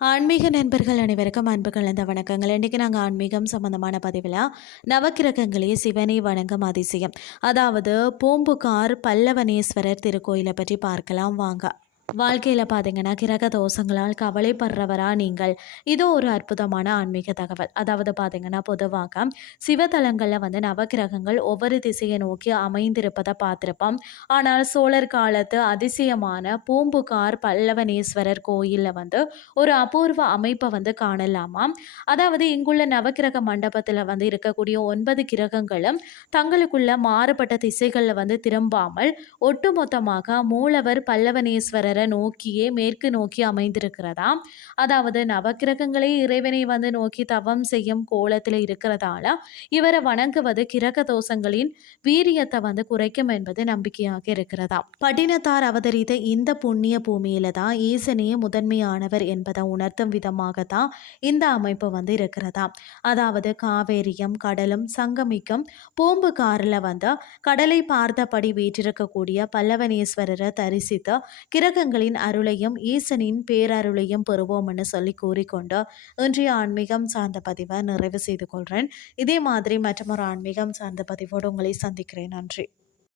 ஆன்மீக நண்பர்கள் அனைவருக்கும் அன்பு கலந்த வணக்கங்கள். இன்றைக்கி நாங்கள் ஆன்மீகம் சம்பந்தமான பதிவில் நவக்கிரகங்களே சிவனை வணங்கும் அதிசயம். அதாவது பூம்புகார் பல்லவனேஸ்வரர் திருக்கோயிலை பற்றி பார்க்கலாம். வாங்க. வாழ்க்கையில் பார்த்தீங்கன்னா கிரக தோஷங்களால் கவலைப்படுறவரா நீங்கள். இது ஒரு அற்புதமான ஆன்மீக தகவல். அதாவது பார்த்தீங்கன்னா பொதுவாக சிவத்தலங்களில் வந்து நவக்கிரகங்கள் ஒவ்வொரு திசையை நோக்கி அமைந்திருப்பதை பார்த்துருப்போம். ஆனால் சோழர் காலத்து அதிசயமான பூம்புகார் பல்லவனேஸ்வரர் கோயிலில் வந்து ஒரு அபூர்வ அமைப்பை வந்து காணலாமா? அதாவது இங்குள்ள நவக்கிரக மண்டபத்தில் வந்து இருக்கக்கூடிய ஒன்பது கிரகங்களும் தங்களுக்குள்ள மாறுபட்ட திசைகளில் வந்து திரும்பாமல் ஒட்டுமொத்தமாக மூலவர் பல்லவனேஸ்வரர் வர நோக்கியே மேற்கு நோக்கி அமைந்திருக்கிறதா? அதாவது நவக்கிரகங்களே இறைவனை வந்து நோக்கி தவம் செய்யும் கோலத்தில் இருக்கிறதால இவரை வணங்குவது கிரக தோஷங்களின் வீரியத்தை வந்து குறைக்கும் என்பது நம்பிக்கையாக இருக்கிறதா? பட்டினத்தார் அவதரித்த இந்த புண்ணிய பூமியில தான் ஈசனையே முதன்மையானவர் என்பதை உணர்த்தும் விதமாக தான் இந்த அமைப்பு வந்து இருக்கிறதா? அதாவது காவேரியம் கடலும் சங்கமிக்கும் பூம்பு காரில் வந்து கடலை பார்த்தபடி வீற்றிருக்கக்கூடிய பல்லவனேஸ்வரரை தரிசித்து கிரகங்கள் தெய்வங்களின் அருளையும் ஈசனின் பேரருளையும் பெறுவோம்னு சொல்லி கூறிக்கொண்டு இன்றைய ஆன்மீகம் சார்ந்த பதிவை நிறைவு செய்து கொள்கிறேன் இதே மாதிரி மற்றொரு ஆன்மீகம் சார்ந்த பதிவோடு உங்களை சந்திக்கிறேன். நன்றி.